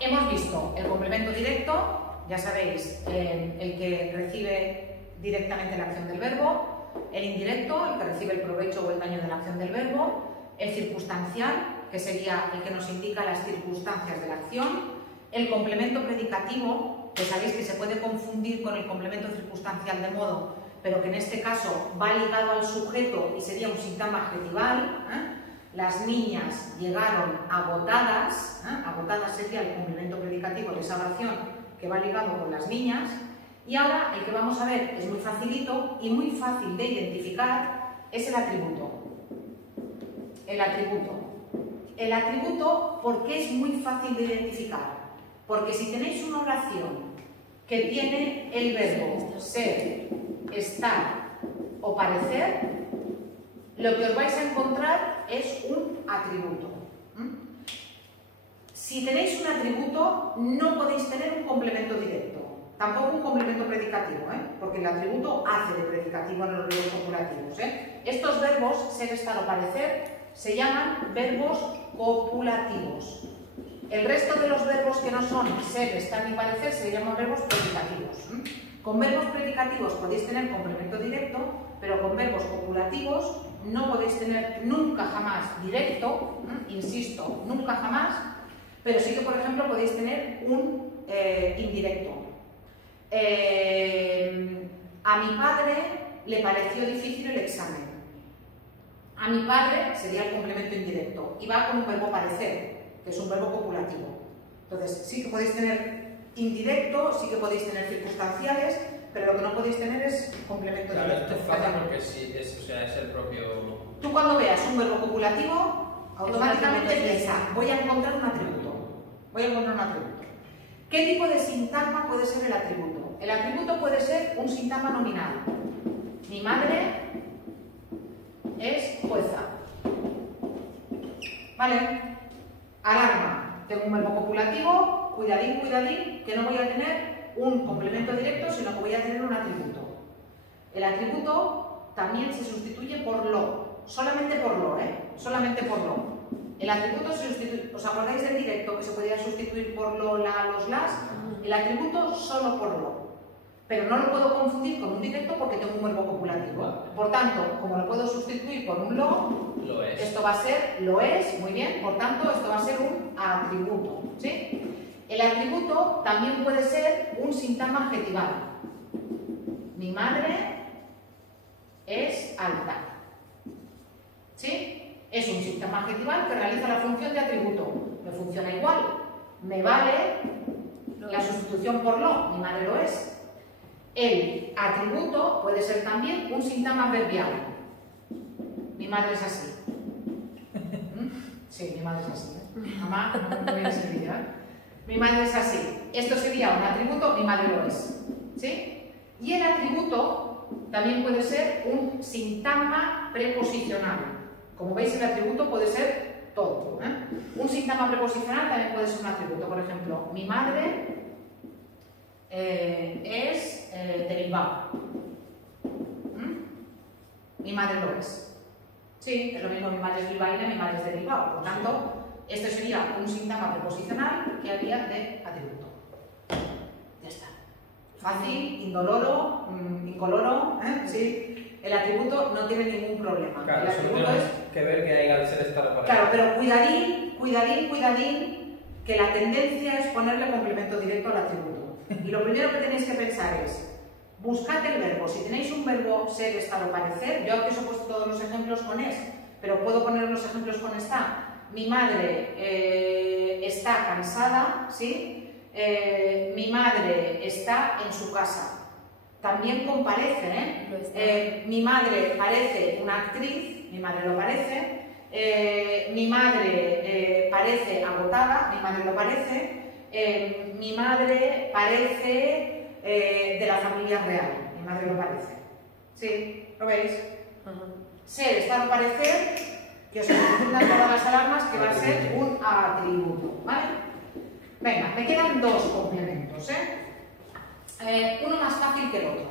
Hemos visto el complemento directo, ya sabéis, el que recibe directamente la acción del verbo, el indirecto, el que recibe el provecho o el daño de la acción del verbo, el circunstancial, que sería el que nos indica las circunstancias de la acción, el complemento predicativo, que sabéis que se puede confundir con el complemento circunstancial de modo, pero que en este caso va ligado al sujeto y sería un sintagma adjetival. Las niñas llegaron agotadas, agotadas sería el complemento predicativo de esa oración que va ligado con las niñas. Y ahora el que vamos a ver es muy facilito y muy fácil de identificar, es el atributo. El atributo. El atributo, ¿por qué es muy fácil de identificar? Porque si tenéis una oración que tiene el verbo ser, estar o parecer, lo que os vais a encontrar es un atributo. Si tenéis un atributo, no podéis tener un complemento directo, tampoco un complemento predicativo, porque el atributo hace de predicativo en los verbos copulativos. Estos verbos, ser, estar o parecer, se llaman verbos copulativos. El resto de los verbos que no son ser, estar ni parecer se llaman verbos predicativos. Con verbos predicativos podéis tener complemento directo, pero con verbos copulativos no podéis tener nunca jamás directo, insisto, nunca jamás, pero sí que, por ejemplo, podéis tener un indirecto. A mi padre le pareció difícil el examen. A mi padre sería el complemento indirecto y va con un verbo parecer, que es un verbo copulativo. Entonces, sí que podéis tener indirecto, sí que podéis tener circunstanciales, pero lo que no podéis tener es complemento claro, directo. Esto es fácil porque sí, es el propio... Tú cuando veas un verbo copulativo, automáticamente piensa, voy a encontrar un atributo. Voy a encontrar un atributo. ¿Qué tipo de sintagma puede ser el atributo? El atributo puede ser un sintagma nominal. Mi madre es jueza. ¿Vale? Alarma. Tengo un verbo copulativo, cuidadín, cuidadín, que no voy a tener un complemento directo, sino que voy a tener un atributo. El atributo también se sustituye por lo. Solamente por lo, Solamente por lo. El atributo se sustituye, ¿os acordáis del directo que se podía sustituir por lo, la, los, las? El atributo solo por lo. Pero no lo puedo confundir con un directo porque tengo un verbo copulativo. Por tanto, como lo puedo sustituir por un lo es. Esto va a ser lo es, muy bien, por tanto, esto va a ser un atributo. ¿Sí? El atributo también puede ser un sintagma adjetival. Mi madre es alta. ¿Sí? Es un sintagma adjetival que realiza la función de atributo. Me funciona igual. Me vale la sustitución por lo. Mi madre lo es. El atributo puede ser también un sintagma adverbial. Mi madre es así. Sí, mi madre es así. Mamá, no me servir, Mi madre es así. Esto sería un atributo, mi madre lo es. ¿Sí? Y el atributo también puede ser un sintagma preposicional. Como veis, el atributo puede ser todo. Un sintagma preposicional también puede ser un atributo. Por ejemplo, mi madre es de Bilbao. Mi madre lo es. Sí, es lo mismo, mi madre es bilbaína, mi madre es de Bilbao. Por tanto, este sería un sintagma preposicional que haría de atributo. Ya está. Fácil, indoloro, incoloro, ¿sí? El atributo no tiene ningún problema. Claro, el atributo es que ver que hay al ser estar para. Claro, pero cuidadín, cuidadín, cuidadín, que la tendencia es ponerle complemento directo al atributo. Y lo primero que tenéis que pensar es, buscad el verbo. Si tenéis un verbo ser, estar o parecer, yo aquí os he puesto todos los ejemplos con es, pero puedo poner los ejemplos con está. Mi madre está cansada, ¿sí? Mi madre está en su casa. También con parece, mi madre parece una actriz, mi madre lo parece. Mi madre parece agotada, mi madre lo parece. Mi madre parece de la familia real, mi madre lo parece. ¿Sí? ¿Lo veis? Ser, estar o parecer, que os confundan todas las alarmas, que va a ser un atributo. ¿Vale? Venga, me quedan dos complementos, uno más fácil que el otro.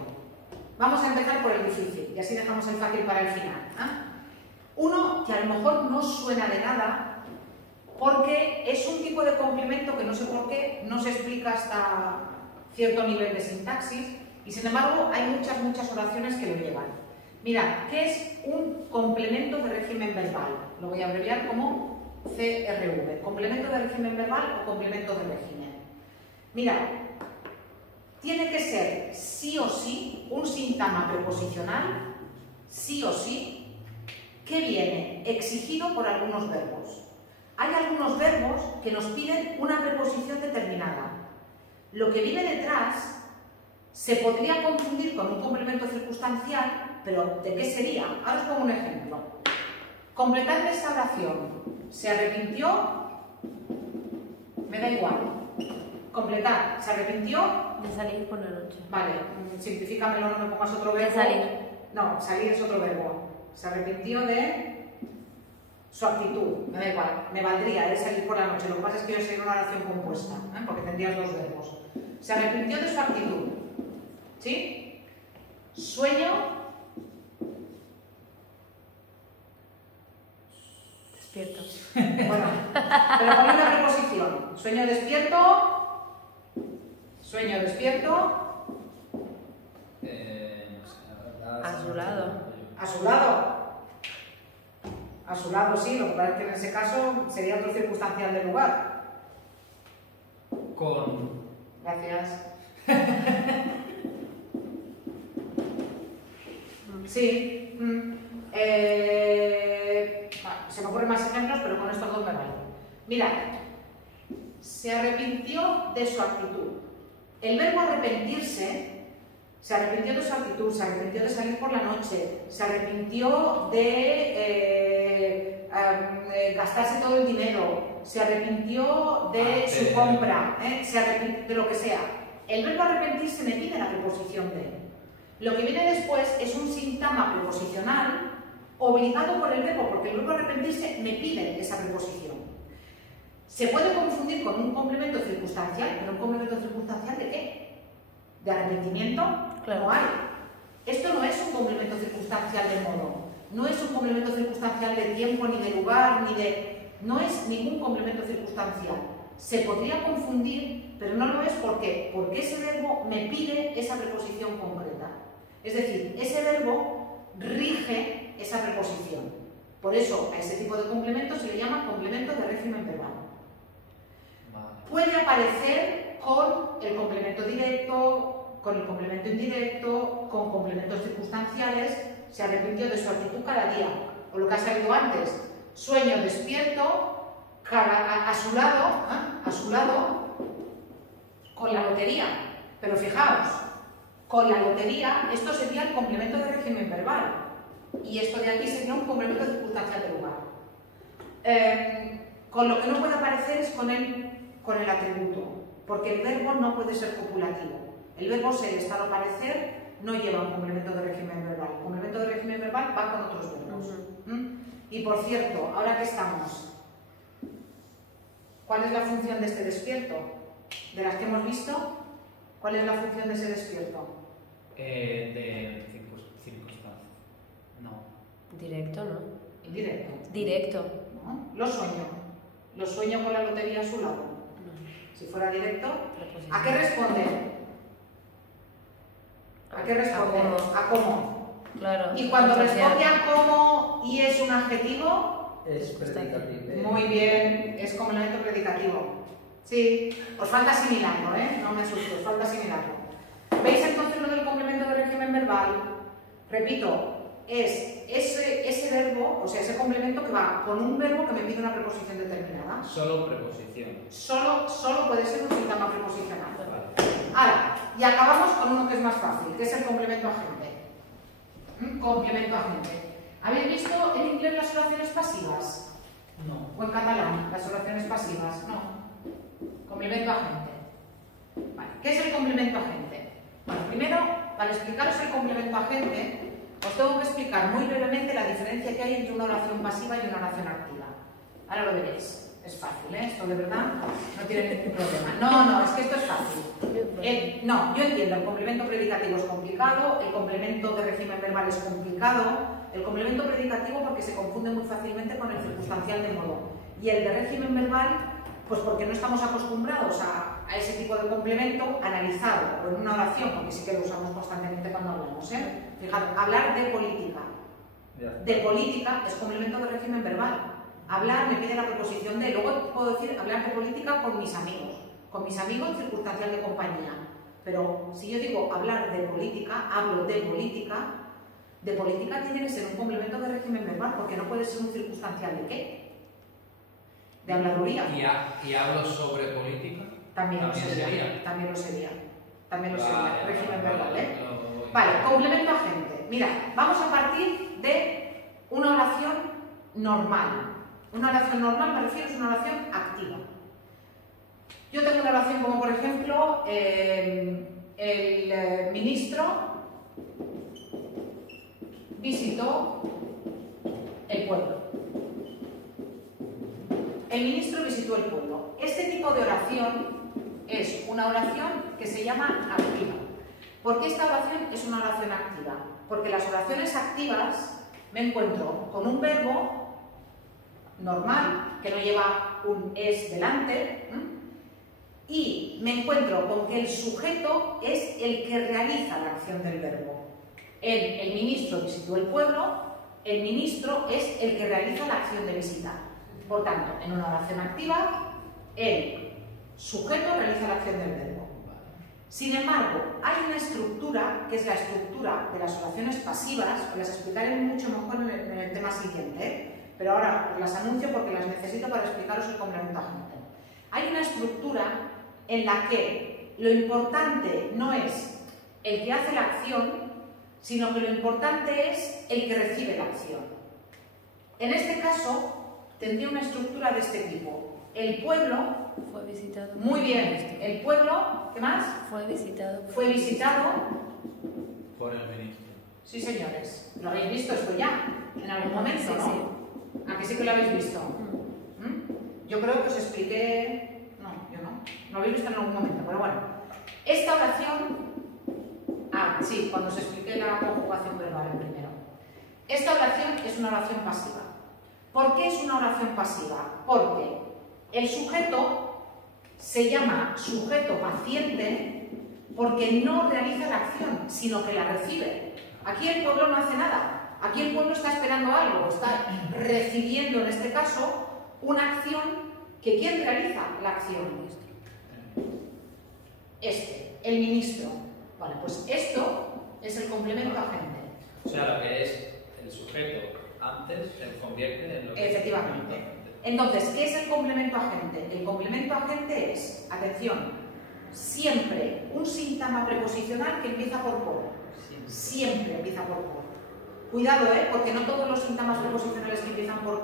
Vamos a empezar por el difícil y así dejamos el fácil para el final. Uno que a lo mejor no suena de nada, porque es un tipo de complemento que no sé por qué no se explica hasta cierto nivel de sintaxis y sin embargo hay muchas oraciones que lo llevan. Mirad, ¿qué es un complemento de régimen verbal? Lo voy a abreviar como CRV, complemento de régimen verbal o complemento de régimen. Mirad, tiene que ser sí o sí un sintagma preposicional, sí o sí, que viene exigido por algunos verbos. Hay algunos verbos que nos piden una preposición determinada. Lo que viene detrás se podría confundir con un complemento circunstancial, pero ¿de qué sería? Ahora os pongo un ejemplo. Completad esta oración. Se arrepintió, me da igual. Completad, se arrepintió. De salir por la noche. Vale, simplifícamelo, no me pongas otro verbo. De salir. No, salir es otro verbo. Se arrepintió de su actitud, me da igual, me valdría de salir por la noche. Lo que pasa es que yo sería una oración compuesta, porque tendrías dos verbos. Se arrepintió de su actitud. ¿Sí? Sueño. Despierto. Bueno, pero con una preposición. Sueño despierto. Sueño despierto. No sé, la verdad. A su lado. A su lado. A su lado, sí, lo que pasa es que en ese caso sería otro circunstancial del lugar. Con. Gracias. Sí. Se me ocurren más ejemplos, pero con estos dos me valen. Mirad, se arrepintió de su actitud. El verbo arrepentirse, se arrepintió de su actitud, se arrepintió de salir por la noche, se arrepintió de gastarse todo el dinero, se arrepintió de su compra, se arrepintió de lo que sea. El verbo arrepentirse me pide la preposición de. Lo que viene después es un sintagma preposicional obligado por el verbo, porque el verbo arrepentirse me pide esa preposición. Se puede confundir con un complemento circunstancial, pero un complemento circunstancial ¿de qué? ¿De arrepentimiento? Claro. No hay. Esto no es un complemento circunstancial de modo, no es un complemento circunstancial de tiempo, ni de lugar, ni de... No es ningún complemento circunstancial. Se podría confundir, pero no lo es porque ese verbo me pide esa preposición concreta. Es decir, ese verbo rige esa preposición. Por eso a ese tipo de complemento se le llama complemento de régimen verbal. Puede aparecer con el complemento directo, con el complemento indirecto, con complementos circunstanciales. Se arrepintió de su actitud cada día. O lo que ha salido antes, sueño despierto, a su lado, con la lotería. Pero fijaos, con la lotería, esto sería el complemento de régimen verbal. Y esto de aquí sería un complemento circunstancial de lugar. Con lo que no puede aparecer es con el atributo, porque el verbo no puede ser copulativo. El verbo ser, estar o parecer no lleva un complemento de régimen verbal. El complemento de régimen verbal va con otros verbos. Y por cierto, ahora que estamos, ¿cuál es la función de este despierto? De las que hemos visto, ¿cuál es la función de ese despierto? De circunstancia. No. Directo, ¿no? Indirecto. Directo. ¿No? Lo sueño. Lo sueño con la lotería a su lado. Si fuera directo, ¿a qué responde? ¿A qué responde? A cómo. Claro. Y cuando responde a cómo y es un adjetivo, Es predicativo. muy bien, es complemento predicativo. Sí, os falta asimilarlo, no me asustéis, os falta asimilarlo. ¿Veis entonces lo del complemento de régimen verbal? Repito, es ese verbo, o sea, ese complemento que va con un verbo que me pide una preposición determinada. Solo preposición. Solo puede ser un sintagma preposicional. Vale. Ahora, y acabamos con uno que es más fácil, que es el complemento agente. Complemento agente. ¿Habéis visto en inglés las oraciones pasivas? No. ¿O en catalán las oraciones pasivas? No. Complemento agente. Vale. ¿Qué es el complemento agente? Bueno, primero, para explicaros el complemento agente, os tengo que explicar muy brevemente la diferencia que hay entre una oración pasiva y una oración activa. Ahora lo veréis. Es fácil, Esto de verdad no tiene ningún problema. No, es que esto es fácil. No, yo entiendo, el complemento predicativo es complicado, el complemento de régimen verbal es complicado, el complemento predicativo porque se confunde muy fácilmente con el circunstancial de modo. Y el de régimen verbal, pues porque no estamos acostumbrados a ese tipo de complemento analizado o en una oración, porque sí que lo usamos constantemente cuando hablamos, ¿eh? Fijad, hablar de política. De política es complemento de régimen verbal. Hablar me pide la preposición de, luego puedo decir hablar de política con mis amigos circunstancial de compañía. Pero si yo digo hablar de política, hablo de política tiene que ser un complemento de régimen verbal, porque no puede ser un circunstancial de ¿qué? De habladuría. ¿Y hablo sobre política? También lo sería. Régimen verbal, ¿eh? Vale, complemento agente. Mira, vamos a partir de una oración normal. Una oración normal, me refiero, es una oración activa. Yo tengo una oración como, por ejemplo, el ministro visitó el pueblo. El ministro visitó el pueblo. Este tipo de oración es una oración que se llama activa. ¿Por qué esta oración es una oración activa? Porque las oraciones activas me encuentro con un verbo normal, que no lleva un es delante, y me encuentro con que el sujeto es el que realiza la acción del verbo. El ministro visitó el pueblo, el ministro es el que realiza la acción de visitar. Por tanto, en una oración activa, el sujeto realiza la acción del verbo. Sin embargo, hay una estructura, que es la estructura de las oraciones pasivas, os las explicaré mucho mejor en el tema siguiente, ¿eh? Pero ahora os las anuncio porque las necesito para explicaros el complemento agente. Hay una estructura en la que lo importante no es el que hace la acción, sino que lo importante es el que recibe la acción. En este caso, tendría una estructura de este tipo. El pueblo fue visitado. Muy bien. El pueblo, ¿qué más? Fue visitado. Fue visitado Por el ministro. Sí, señores. ¿Lo habéis visto esto ya? En algún momento, Sí, ¿no? sí. ¿A que sí que lo habéis visto? Yo creo que os expliqué... No, yo no. Lo habéis visto en algún momento, pero bueno. Esta oración... sí, cuando os expliqué la conjugación verbal en primero. Esta oración es una oración pasiva. ¿Por qué es una oración pasiva? Porque el sujeto se llama sujeto paciente porque no realiza la acción, sino que la recibe. Aquí el pueblo no hace nada. Aquí el pueblo está esperando algo, está recibiendo, en este caso, una acción que ¿quién realiza la acción? El ministro. Vale, pues esto es el complemento agente. O sea, lo que es el sujeto antes se convierte en lo que Efectivamente. es. Entonces, ¿qué es el complemento agente? El complemento agente es, atención, siempre un síntoma preposicional que empieza por Siempre empieza por Cuidado, porque no todos los síntomas preposicionales que empiezan por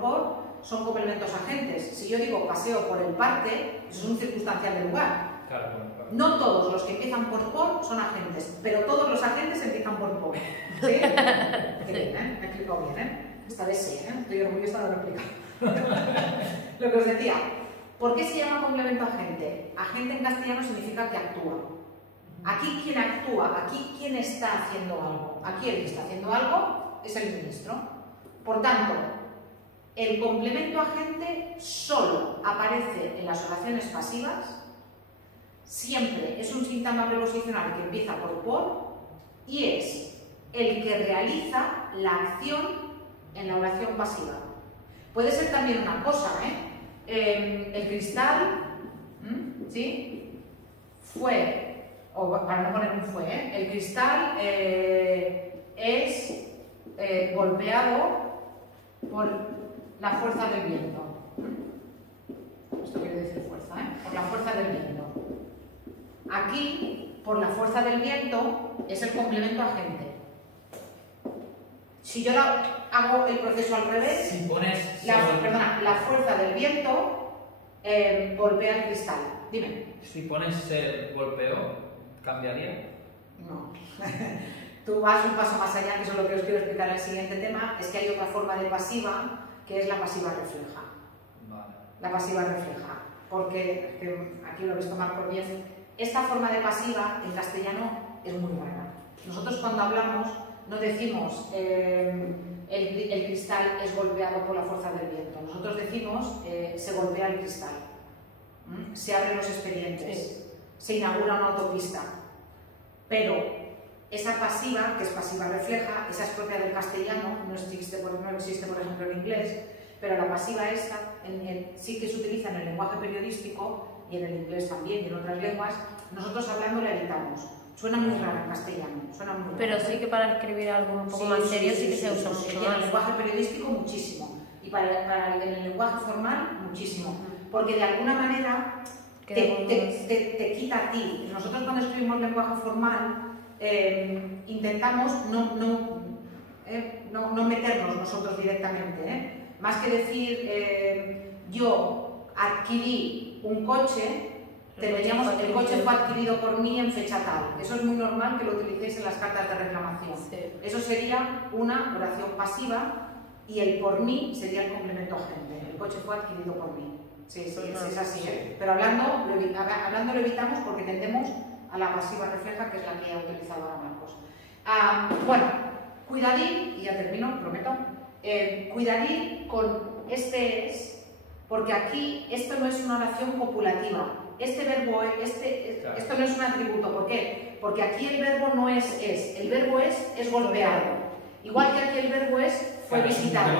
son complementos agentes. Si yo digo paseo por el parque, eso es un circunstancial del lugar. Claro. No todos los que empiezan por son agentes, pero todos los agentes empiezan por. ¿Sí? Qué bien, me explico bien, Esta vez sí, estoy orgullosa de haberlo explicado. Lo que os decía, ¿por qué se llama complemento agente? Agente en castellano significa que actúa. Aquí quien actúa, aquí quien está haciendo algo. Aquí el que está haciendo algo es el ministro. Por tanto, el complemento agente solo aparece en las oraciones pasivas. Siempre es un síntoma preposicional que empieza por y es el que realiza la acción en la oración pasiva. Puede ser también una cosa, el cristal, ¿sí? Fue, o para no poner un fue, el cristal es golpeado por la fuerza del viento. Esto quiere decir fuerza, por la fuerza del viento. Aquí, por la fuerza del viento, es el complemento agente. Si yo hago el proceso al revés, si pones la fuerza del viento golpea el cristal. Dime. Si pones el golpeo, ¿cambiaría? No. Tú vas un paso más allá, que eso es lo que os quiero explicar en el siguiente tema, es que hay otra forma de pasiva, que es la pasiva refleja. Vale. La pasiva refleja. Porque, aquí lo habéis tomado por bien, esta forma de pasiva en castellano es muy rara. Nosotros cuando hablamos no decimos el cristal es golpeado por la fuerza del viento. Nosotros decimos se golpea el cristal, se abren los expedientes, se inaugura una autopista. Pero esa pasiva, que es pasiva refleja, esa es propia del castellano, no existe por ejemplo en inglés, pero la pasiva esta sí que se utiliza en el lenguaje periodístico y en el inglés también y en otras lenguas. Nosotros hablando la evitamos. Suena muy raro en castellano, suena muy raro. Pero sí que para escribir algo un poco más serio sí que se usa mucho más. más. En el lenguaje periodístico muchísimo, y para el lenguaje formal muchísimo, porque de alguna manera te quita a ti. Nosotros cuando escribimos lenguaje formal intentamos no meternos nosotros directamente, más que decir yo adquirí un coche. El coche fue adquirido por mí en fecha tal. Eso es muy normal que lo utilicéis en las cartas de reclamación. Sí. Eso sería una oración pasiva y el por mí sería el complemento agente. El coche fue adquirido por mí. Sí, es así. Pero hablando lo evitamos porque tendemos a la pasiva refleja, que es la que ha utilizado ahora Marcos. Bueno, cuidadín, y ya termino, prometo. Cuidadín con este es, porque aquí esto no es una oración copulativa. Este verbo, esto no es un atributo. ¿Por qué? Porque aquí el verbo no es, el verbo es golpeado. Igual que aquí el verbo fue visitado.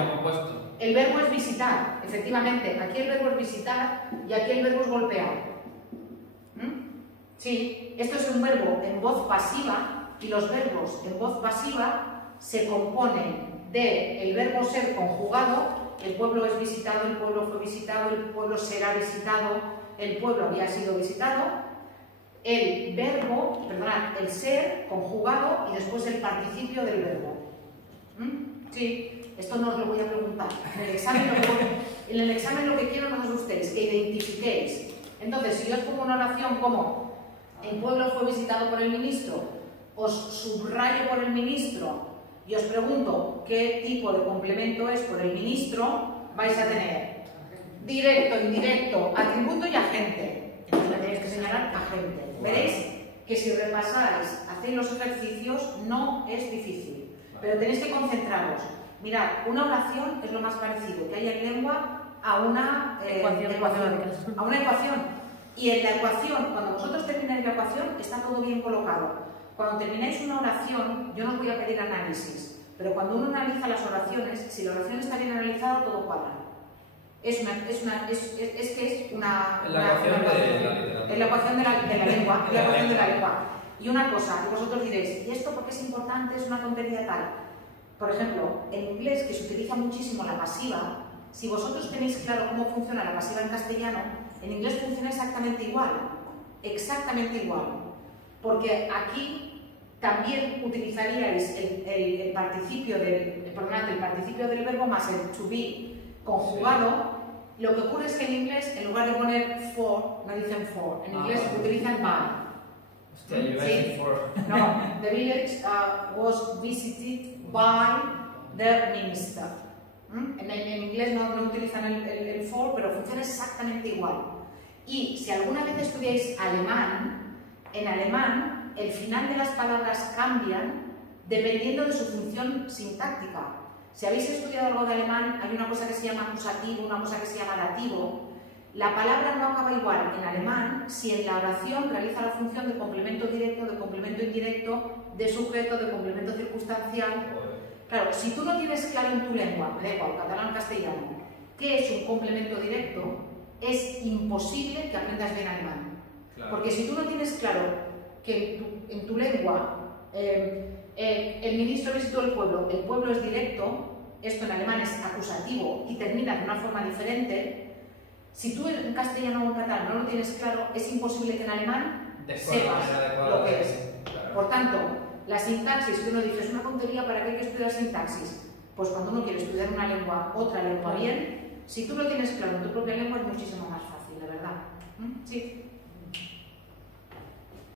El verbo es visitar, efectivamente. Aquí el verbo es visitar y aquí el verbo es golpear. Sí, esto es un verbo en voz pasiva y los verbos en voz pasiva se componen del verbo ser conjugado. El pueblo es visitado, el pueblo fue visitado, el pueblo será visitado. El pueblo había sido visitado, el verbo, perdonad, el ser conjugado y después el participio del verbo. Sí, esto no os lo voy a preguntar. En el examen lo que quiero no os asustéis, que identifiquéis. Entonces, si yo os pongo una oración como el pueblo fue visitado por el ministro, os subrayo por el ministro y os pregunto qué tipo de complemento es por el ministro, vais a tener directo, indirecto, atributo y agente. Entonces me tenéis que señalar agente. Veréis que si repasáis, hacéis los ejercicios, no es difícil, pero tenéis que concentraros. Mirad, una oración es lo más parecido que hay en lengua a una ecuación. Y en la ecuación, cuando vosotros termináis la ecuación, está todo bien colocado. Cuando termináis una oración, yo no os voy a pedir análisis, pero cuando uno analiza las oraciones, si la oración está bien analizada, todo cuadra. Es la ecuación de la lengua. Y una cosa, que vosotros diréis, ¿y esto por qué es importante? Es una tontería tal. Por ejemplo, en inglés, que se utiliza muchísimo la pasiva, si vosotros tenéis claro cómo funciona la pasiva en castellano, en inglés funciona exactamente igual. Exactamente igual. Porque aquí también utilizaríais el participio del verbo más el to be conjugado. Lo que ocurre es que en inglés, en lugar de poner for, no dicen for. En inglés utilizan by. Hostia, yo iba a decir for. No, the village was visited by the minister. En inglés no utilizan el for, pero funciona exactamente igual. Y si alguna vez estudiáis alemán, en alemán el final de las palabras cambian dependiendo de su función sintáctica. Si habéis estudiado algo de alemán, hay una cosa que se llama acusativo, una cosa que se llama dativo. La palabra no acaba igual en alemán si en la oración realiza la función de complemento directo, de complemento indirecto, de sujeto, de complemento circunstancial. Claro, si tú no tienes claro en tu lengua, me da igual, catalán, castellano, qué es un complemento directo, es imposible que aprendas bien alemán. Claro. Porque si tú no tienes claro que en tu lengua el ministro visitó el pueblo es directo, esto en alemán es acusativo y termina de una forma diferente. Si tú en castellano o en catalán no lo tienes claro, es imposible que en alemán sepas lo que es. Claro. Por tanto, la sintaxis, que uno dice, es una tontería, ¿para qué hay que estudiar sintaxis? Pues cuando uno quiere estudiar una lengua, otra lengua bien, si tú lo tienes claro en tu propia lengua es muchísimo más fácil, de verdad. ¿Sí?